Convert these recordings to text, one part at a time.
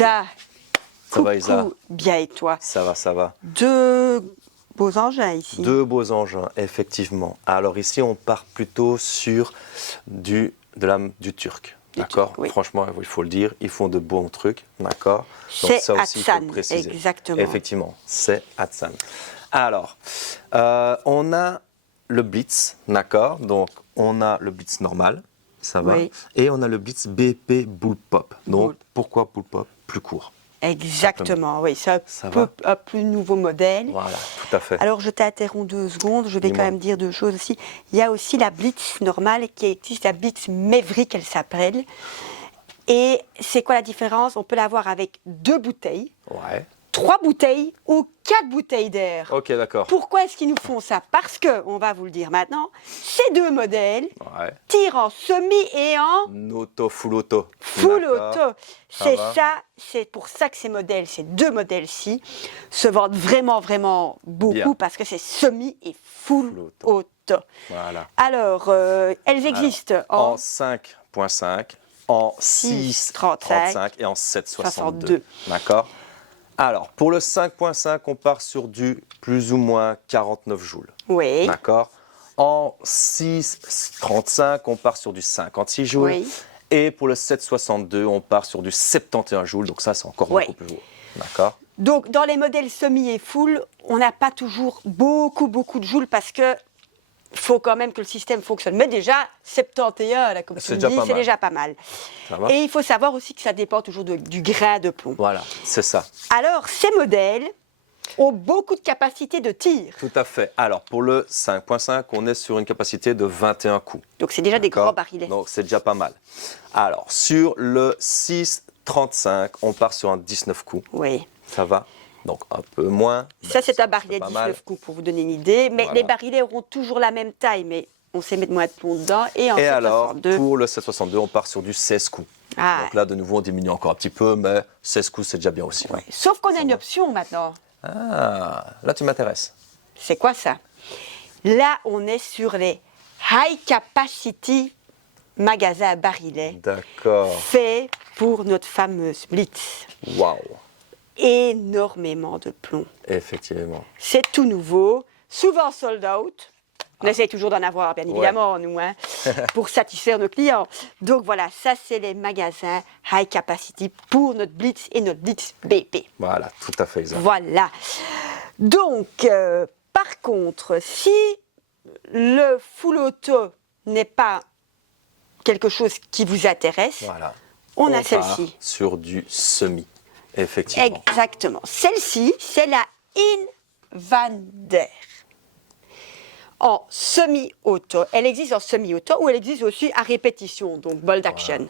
Isa. Ça va, Isa? Bien, et toi? Ça va, ça va. Deux beaux engins ici. Deux beaux engins, effectivement. Alors ici, on part plutôt sur du turc. D'accord. Oui. Franchement, il faut le dire, ils font de bons trucs. D'accord. C'est ça aussi, il faut le Hatsan, préciser. exactement. Effectivement, c'est Hatsan. Alors, on a le Blitz, d'accord. Donc, on a le Blitz normal, ça va. Oui. Et on a le Blitz BP Bullpup. Donc, Bull. pourquoi Bullpup? Plus court. Exactement, oui, c'est va un plus nouveau modèle. Voilà, tout à fait. Alors, je t'interromps 2 secondes, je vais Dis-moi. quand même dire 2 choses aussi. Il y a aussi la Blitz normale qui existe, la Blitz Maverick, elle s'appelle. Et c'est quoi la différence? On peut l'avoir avec 2 bouteilles, Ouais. 3 bouteilles ou 4 bouteilles d'air. Ok, d'accord. Pourquoi est-ce qu'ils nous font ça? Parce que, on va vous le dire maintenant, ces 2 modèles Ouais. tirent en semi et en Auto, full auto. full D'accord. auto. Ça C'est va. ça, c'est pour ça que ces 2 modèles-ci se vendent vraiment, vraiment beaucoup Bien. parce que c'est semi et full Full auto. Voilà. Alors, elles existent En en 5.5, en 6.35 et en 7.62. 62. D'accord. Alors, pour le 5.5, on part sur du plus ou moins 49 joules. Oui, D'accord. En 6.35, on part sur du 56 joules. Oui. Et pour le 7.62, on part sur du 71 joules. Donc ça, c'est encore Oui. beaucoup plus lourd. D'accord. donc dans les modèles semi et full, on n'a pas toujours beaucoup de joules parce que faut quand même que le système fonctionne. Mais déjà, 71, là, comme tu C'est me déjà dis, pas c'est mal. déjà pas mal. Ça va. Et il faut savoir aussi que ça dépend toujours du grain de plomb. Voilà, c'est ça. Alors, ces modèles ont beaucoup de capacité de tir. Tout à fait. Alors, pour le 5.5, on est sur une capacité de 21 coups. Donc, c'est déjà des D'accord. grands barilets. Donc, c'est déjà pas mal. Alors, sur le 6.35, on part sur un 19 coups. Oui. Ça va. Donc, un peu moins. Ça, c'est un reste barillet pas 19 mal. coups, pour vous donner une idée. Mais Voilà. les barilets auront toujours la même taille, mais on sait mettre moins de plomb dedans. Et en Et alors, 762, pour le 7.62, on part sur du 16 coups. Ah. Donc là, de nouveau, on diminue encore un petit peu, mais 16 coups, c'est déjà bien aussi. sauf qu'on a une option maintenant. Ah, là, tu m'intéresses. C'est quoi ça? Là, on est sur les high capacity magasins à barilets D'accord. faits pour notre fameuse Blitz. Waouh. Énormément de plomb. Effectivement. C'est tout nouveau, souvent sold out. On essaye toujours d'en avoir, bien évidemment, nous, hein, pour satisfaire nos clients. Donc voilà, ça, c'est les magasins high capacity pour notre Blitz et notre Blitz BP. Voilà, tout à fait, exact. Voilà. Donc, par contre, si le full auto n'est pas quelque chose qui vous intéresse, Voilà. on a part celle-ci. sur du semi. Effectivement. Exactement. Celle-ci, c'est la Invander. En semi-auto. Elle existe en semi-auto ou elle existe aussi à répétition, donc bold action.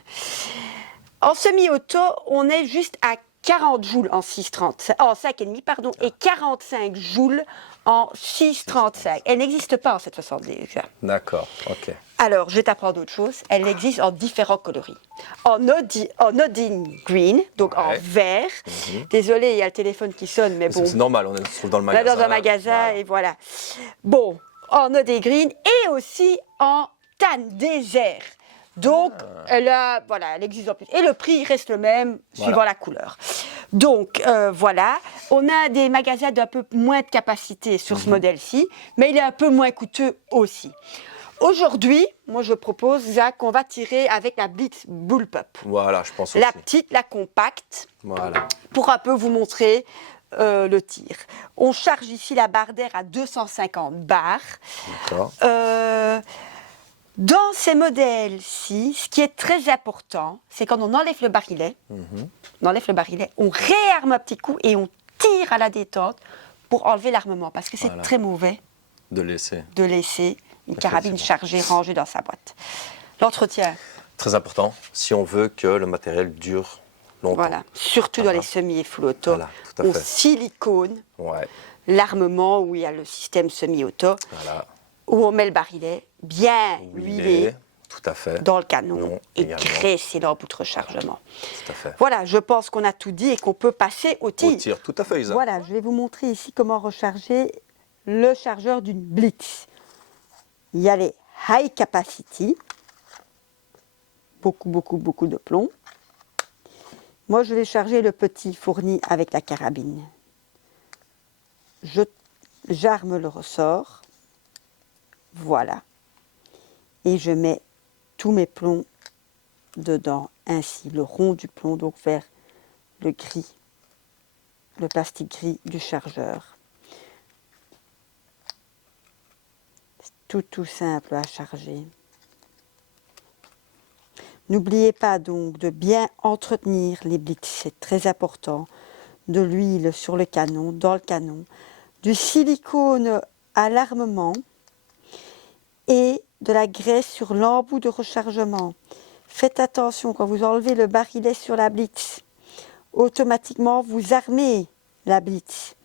En semi-auto, on est juste à 40 joules en 6,30, en 5,5 pardon, et 45 joules en 6,35. Elle n'existe pas en 7,70. D'accord, ok. Alors, je vais t'apprendre autre chose. Elle existe en différents coloris. En Odin Green, donc en Ouais. vert. Désolée, il y a le téléphone qui sonne, mais bon. C'est normal, on se trouve dans le On est magasin. dans un magasin Voilà. et voilà. Bon, en Odin Green et aussi en Tan Désert. Donc, elle existe en plus. Et le prix reste le même suivant Voilà. la couleur. Donc, voilà. On a des magasins d'un peu moins de capacité sur ce modèle-ci, mais il est un peu moins coûteux aussi. Aujourd'hui, moi, je propose, Zach, qu'on va tirer avec la Blitz Bullpup. Voilà, je pense aussi. La petite, la compacte, Voilà. pour un peu vous montrer le tir. On charge ici la barre d'air à 250 bars. D'accord. Dans ces modèles-ci, ce qui est très important, c'est quand on enlève le barillet, on réarme un petit coup et on tire à la détente pour enlever l'armement. Parce que c'est Voilà. très mauvais De laisser. de laisser une carabine Effectivement. chargée, rangée dans sa boîte. L'entretien, Très important, si on veut que le matériel dure longtemps. voilà, surtout dans les semis et full auto, Voilà, tout à on fait. silicone Ouais, l'armement où il y a le système semi-auto, voilà. où on met le barillet bien huilé Tout à fait. dans le canon Non, et également. graisser l'embout de rechargement. Tout à fait. Voilà, je pense qu'on a tout dit et qu'on peut passer au tir. Au tir, tout à fait, Isa. Voilà, je vais vous montrer ici comment recharger le chargeur d'une Blitz. Il y a les high capacity, beaucoup de plomb. Moi, je vais charger le petit fourni avec la carabine. J'arme le ressort. Voilà. Et je mets tous mes plombs dedans. Ainsi, le rond du plomb, donc vers le gris, le plastique gris du chargeur. C'est tout simple à charger. N'oubliez pas donc de bien entretenir les blitz, c'est très important. De l'huile sur le canon, dans le canon, du silicone à l'armement et de la graisse sur l'embout de rechargement. Faites attention quand vous enlevez le barillet sur la blitz. Automatiquement, vous armez la blitz.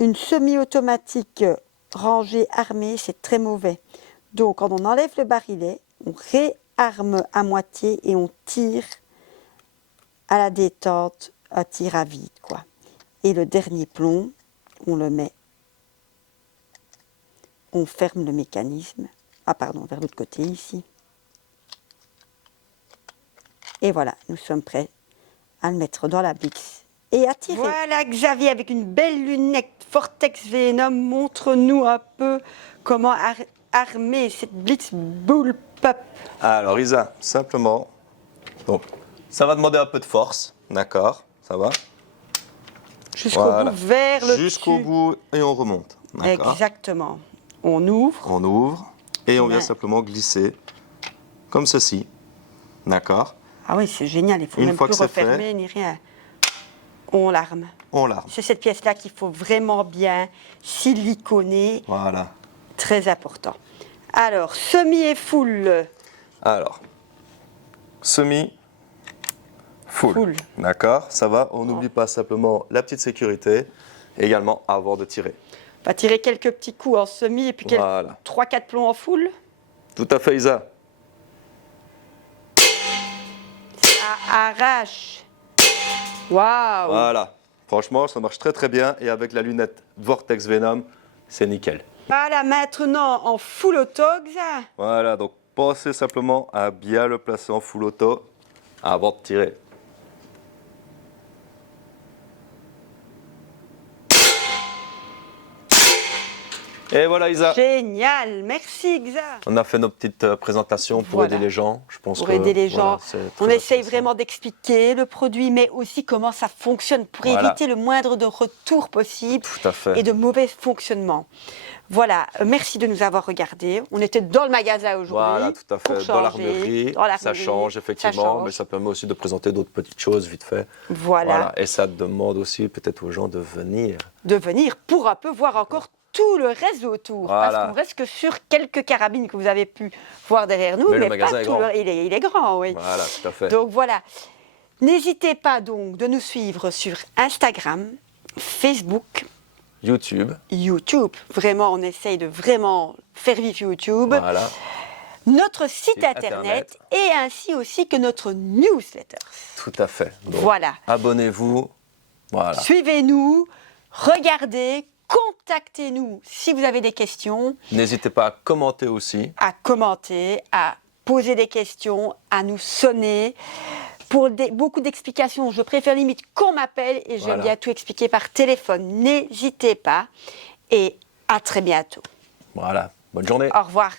Une semi-automatique rangée armée, c'est très mauvais. Donc, quand on enlève le barillet, on réarme à moitié et on tire à la détente, un tir à vide, quoi. Et le dernier plomb, on le met, on ferme le mécanisme. Ah pardon, vers l'autre côté ici. Et voilà, nous sommes prêts à le mettre dans la blitz et à tirer. Voilà Xavier, avec une belle lunette Vortex Venom, montre-nous un peu comment armer cette blitz bullpup. Alors Isa, simplement, donc, ça va demander un peu de force, d'accord, ça va. Jusqu'au Voilà. bout, vers le Jusqu'au dessus. bout et on remonte, d'accord. Exactement. On ouvre. On ouvre et on vient Ouais. simplement glisser comme ceci, d'accord. Ah oui, c'est génial, il faut Une même fois plus que c'est refermer fait, ni rien. On l'arme. On l'arme, C'est cette pièce-là qu'il faut vraiment bien siliconer, voilà. très important. Alors, semi et full. Alors, semi, full, Full. d'accord, ça va. On n'oublie pas simplement la petite sécurité, également avant de tirer. On va tirer quelques petits coups en semi et puis Voilà. 3-4 plombs en full. Tout à fait Isa. Ça arrache. Waouh. Voilà. Franchement, ça marche très très bien et avec la lunette Vortex Venom, c'est nickel. Voilà, maintenant en full auto, Xa. Voilà, donc pensez simplement à bien le placer en full auto avant de tirer. Et voilà Isa, Génial, merci Xa. on a fait nos petites présentations pour Voilà. aider les gens. Je pense Pour que, aider les voilà, gens, c'est très on essaye intéressant. vraiment d'expliquer le produit, mais aussi comment ça fonctionne pour Voilà. éviter le moindre de retour possible Tout à fait. et de mauvais fonctionnement. Voilà, merci de nous avoir regardés. On était dans le magasin aujourd'hui. Voilà, tout à pour fait. changer, Dans l'armurerie, ça change effectivement, mais ça permet aussi de présenter d'autres petites choses vite fait. Voilà. Et ça demande aussi peut-être aux gens de venir. De venir pour un peu voir encore tout le reste autour. Voilà. Parce qu'on reste que sur quelques carabines que vous avez pu voir derrière nous, Mais le mais magasin pas est tout grand. il est grand, oui. Voilà, tout à fait. Donc voilà. N'hésitez pas donc de nous suivre sur Instagram, Facebook, YouTube, YouTube. Vraiment, on essaye de vraiment faire vivre YouTube. voilà, Notre site Site internet et ainsi aussi que notre newsletter. tout à fait. Donc, Voilà. abonnez-vous, voilà. Suivez-nous, regardez, contactez-nous si vous avez des questions, N'hésitez pas à commenter aussi. à commenter, à poser des questions, à nous sonner. Pour beaucoup d'explications, je préfère limite qu'on m'appelle et j'aime Voilà. bien tout expliquer par téléphone. N'hésitez pas et à très bientôt. Voilà, bonne journée. Au revoir.